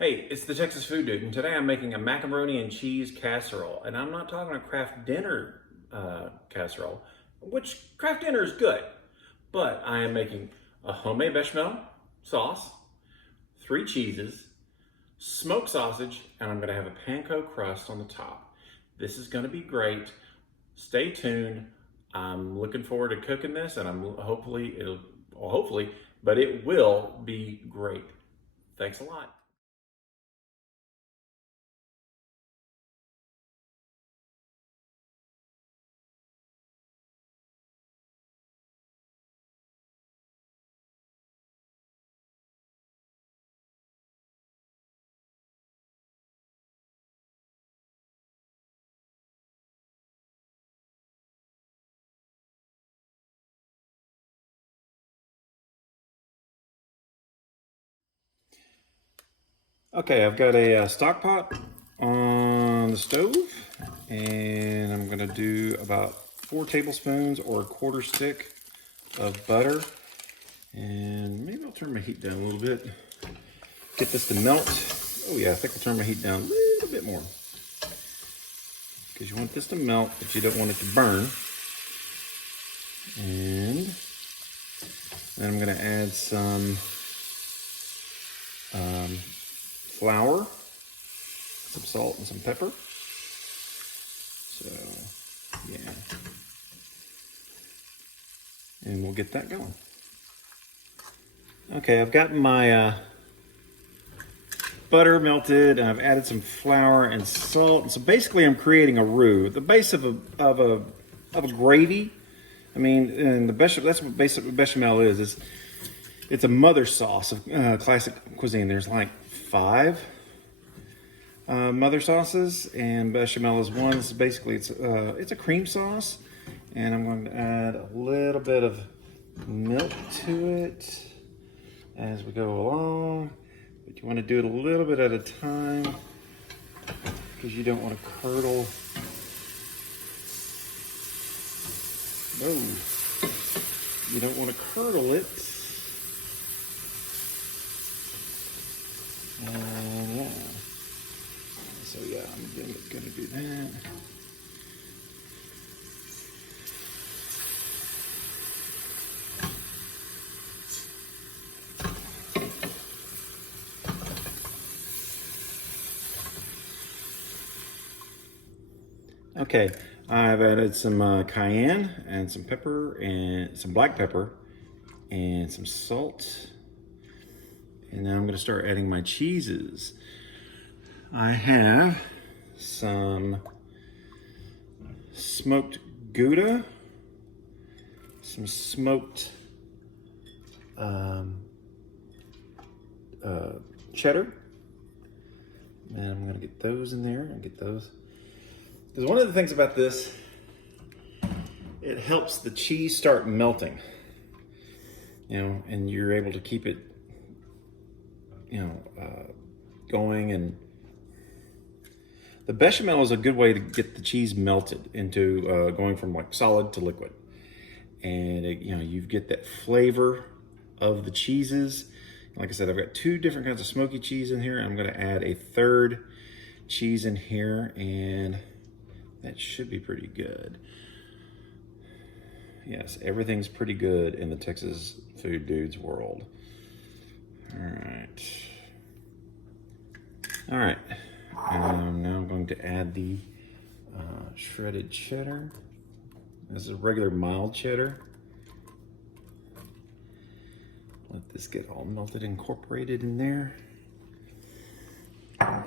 Hey, it's the Texas Food Dude, and today I'm making a macaroni and cheese casserole. And I'm not talking a Kraft Dinner casserole, which Kraft Dinner is good, but I am making a homemade bechamel sauce, 3 cheeses, smoked sausage, and I'm going to have a panko crust on the top. This is going to be great. Stay tuned. I'm looking forward to cooking this, and hopefully, but it will be great. Thanks a lot. Okay, I've got a stock pot on the stove, and I'm gonna do about 4 tablespoons or a quarter stick of butter. And maybe I'll turn my heat down a little bit. Get this to melt. Oh yeah, I think I'll turn my heat down a little bit more. Because you want this to melt, but you don't want it to burn. And then I'm gonna add some flour, some salt, and some pepper. So, yeah. And we'll get that going. Okay, I've got my butter melted, and I've added some flour and salt. And so basically, I'm creating a roux, the base of a gravy. I mean, and that's what basic bechamel is. It's a mother sauce of classic cuisine. There's like 5 mother sauces, and bechamel is one. So basically, it's a cream sauce, and I'm going to add a little bit of milk to it as we go along. But you want to do it a little bit at a time because you don't want to curdle. No, you don't want to curdle it. And yeah. So yeah, I'm gonna do that. Okay, I've added some cayenne and some pepper and some black pepper and some salt. And now I'm going to start adding my cheeses. I have some smoked Gouda, some smoked cheddar, and I'm going to get those in there and get those. Because one of the things about this, it helps the cheese start melting, and you're able to keep it, going. And the bechamel is a good way to get the cheese melted into going from like solid to liquid. And you get that flavor of the cheeses. Like I said, I've got 2 different kinds of smoky cheese in here. I'm going to add a 3rd cheese in here, and that should be pretty good. Yes, everything's pretty good in the Texas Food Dudes world. All right. Now I'm going to add the shredded cheddar. This is a regular mild cheddar. Let this get all melted, incorporated in there. Oh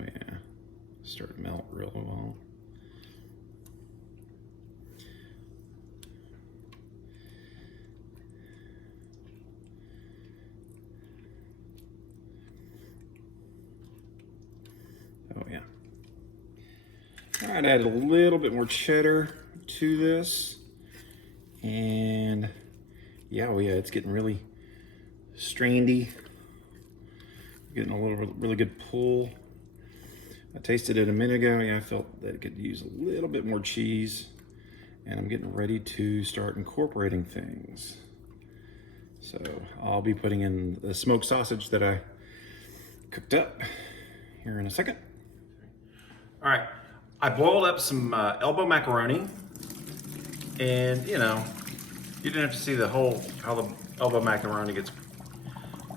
yeah, start to melt real well. Oh yeah. All right, add a little bit more cheddar to this. And yeah, it's getting really strandy. Getting a really good pull. I tasted it a minute ago. Yeah, I felt that it could use a little bit more cheese. and I'm getting ready to start incorporating things. So I'll be putting in the smoked sausage that I cooked up here in a second. All right, I boiled up some elbow macaroni, and you know, you didn't have to see the whole how the elbow macaroni gets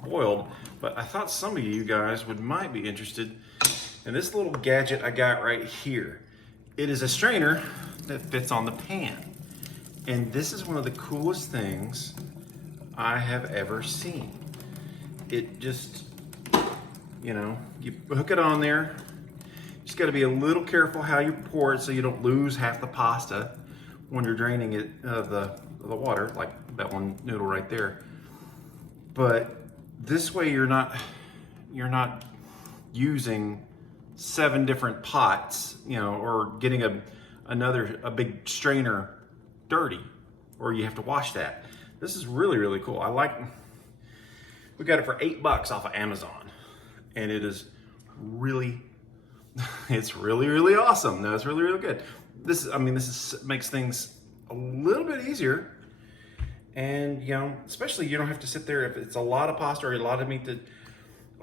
boiled, but I thought some of you guys might be interested in this little gadget I got right here. It is a strainer that fits on the pan, and this is one of the coolest things I have ever seen. It just, you know, you hook it on there. Just got to be a little careful how you pour it so you don't lose half the pasta when you're draining it, the water, like that one noodle right there. But this way you're not using 7 different pots, you know, or getting a big strainer dirty, or you have to wash that. This is really, really cool. We got it for $8 off of Amazon, and it is really, it's really, really awesome. No, it's really, really good. This makes things a little bit easier. And, you know, especially you don't have to sit there if it's a lot of pasta or a lot of meat, a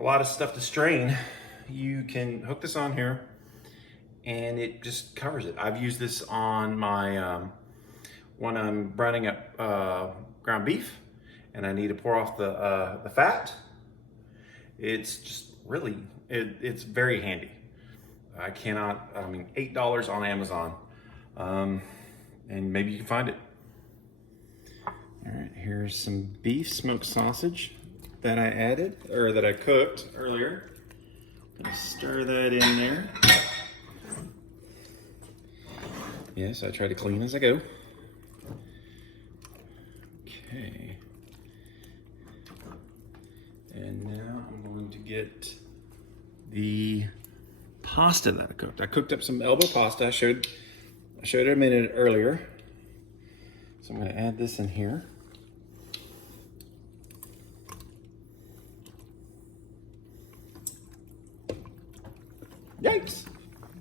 lot of stuff to strain. You can hook this on here and it just covers it. I've used this on my, when I'm browning up ground beef and I need to pour off the fat. It's just really, it's very handy. $8 on Amazon. And maybe you can find it. All right, here's some beef smoked sausage that I added, or that I cooked earlier. Gonna stir that in there. Yes, I try to clean as I go. Okay. And now I'm going to get the pasta that I cooked. I cooked up some elbow pasta. I showed it a minute earlier. So I'm going to add this in here. Yikes!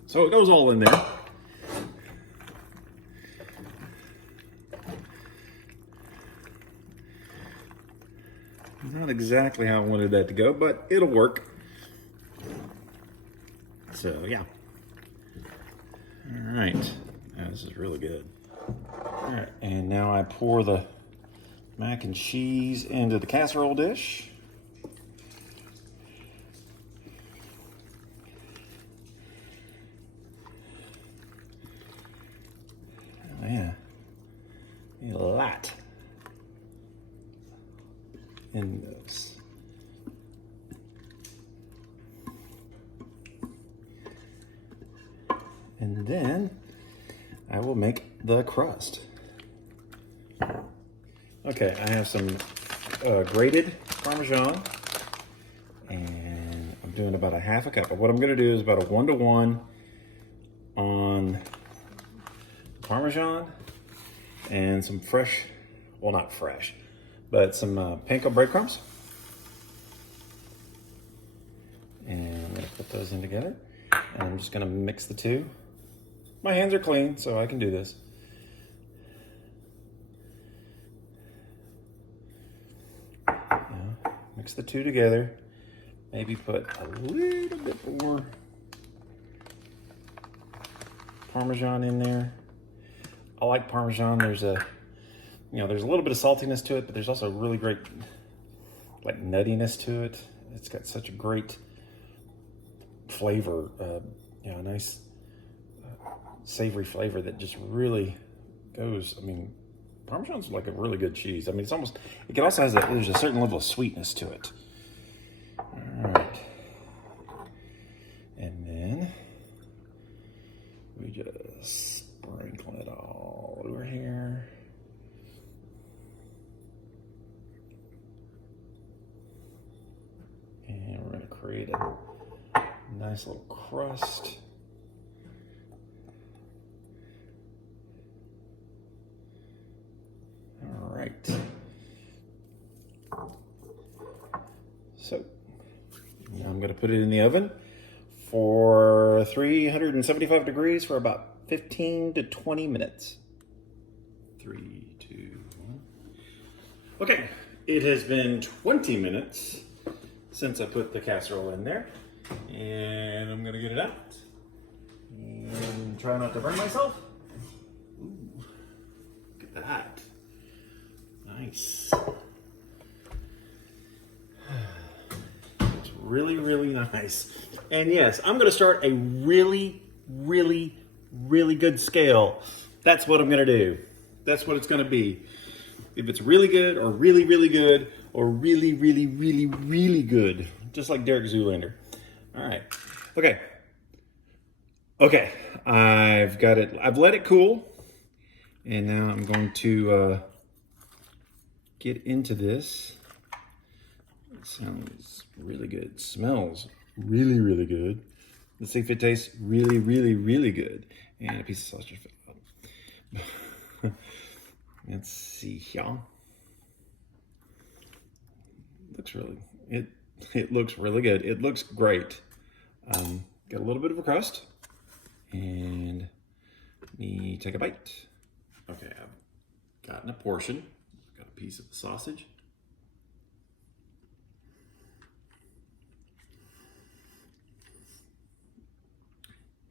So it goes all in there. Not exactly how I wanted that to go, but it'll work. So yeah. All right. Oh, this is really good. All right, and now I pour the mac and cheese into the casserole dish. Oh yeah, a lot in this. And then I will make the crust. Okay, I have some grated Parmesan, and I'm doing about a half a cup. But what I'm gonna do is about a 1-to-1 on Parmesan and some fresh, well, not fresh, but some panko breadcrumbs. And I'm gonna put those in together. And I'm just gonna mix the two. My hands are clean, so I can do this. Mix the two together. Maybe put a little bit more Parmesan in there. I like Parmesan. There's a little bit of saltiness to it, but there's also a really great like nuttiness to it. It's got such a great flavor, a nice savory flavor that just really goes. I mean, Parmesan's like a really good cheese. I mean, it also has there's a certain level of sweetness to it. All right. And then we just sprinkle it all over here. And we're going to create a nice little crust. All right. So now I'm going to put it in the oven for 375 degrees for about 15 to 20 minutes. 3, 2, 1. Okay, it has been 20 minutes since I put the casserole in there, and I'm gonna get it out and try not to burn myself. Ooh, look at that. Nice. It's really, really nice. And yes, I'm gonna start a really, really, really good scale. That's what I'm gonna do. That's what it's gonna be. If it's really good or really, really good or really, really, really, really good. Just like Derek Zoolander. All right. Okay. Okay. I've got it. I've let it cool. And now I'm going to get into this. It sounds really good. It smells really, really good. Let's see if it tastes really, really, really good. And a piece of sausage fell out. Let's see here. It looks really good. It looks great. Got a little bit of a crust, and let me take a bite. Okay, I've gotten a portion. Got a piece of the sausage.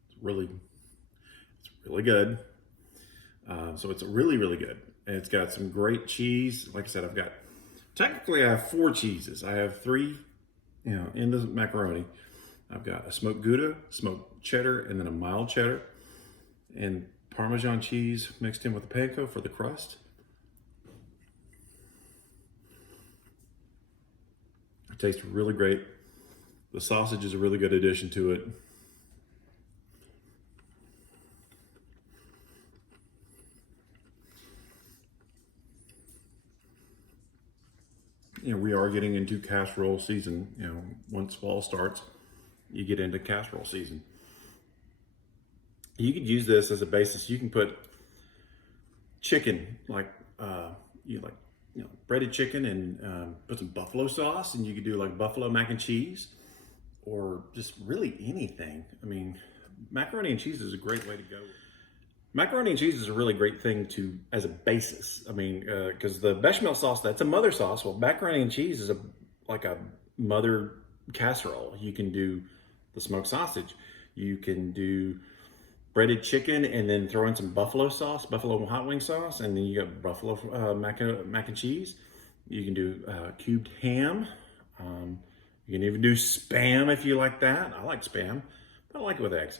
It's really good. So it's really, really good. And it's got some great cheese. Like I said, technically I have 4 cheeses. I have 3, in the macaroni. I've got a smoked Gouda, smoked cheddar, and then a mild cheddar. And Parmesan cheese mixed in with the panko for the crust. It tastes really great. The sausage is a really good addition to it. We are getting into casserole season. Once fall starts, you get into casserole season. You could use this as a basis. You can put chicken, breaded chicken, and put some buffalo sauce, and you could do like buffalo mac and cheese, or just really anything. I mean, macaroni and cheese is a great way to go. Macaroni and cheese is a really great thing as a basis. I mean, because the bechamel sauce, that's a mother sauce. Well, macaroni and cheese is like a mother casserole. You can do the smoked sausage. You can do breaded chicken and then throw in some buffalo sauce, buffalo hot wing sauce, and then you got buffalo mac and cheese. You can do cubed ham. You can even do Spam if you like that. I like Spam, but I like it with eggs.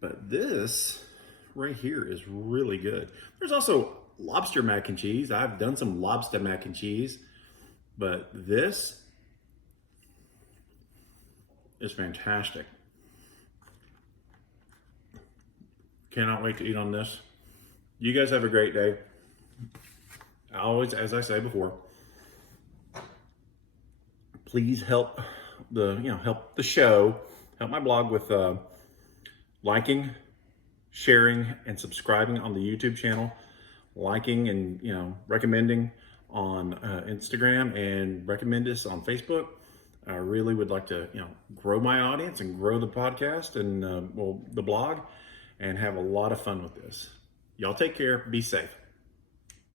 But this right here is really good. There's also lobster mac and cheese. I've done some lobster mac and cheese, but this is fantastic. Cannot wait to eat on this. You guys have a great day. Always, as I say before, please help help the show, help my blog with liking, sharing, and subscribing on the YouTube channel, liking and recommending on Instagram, and recommend us on Facebook. I really would like to grow my audience and grow the podcast and the blog, and have a lot of fun with this. Y'all take care. Be safe.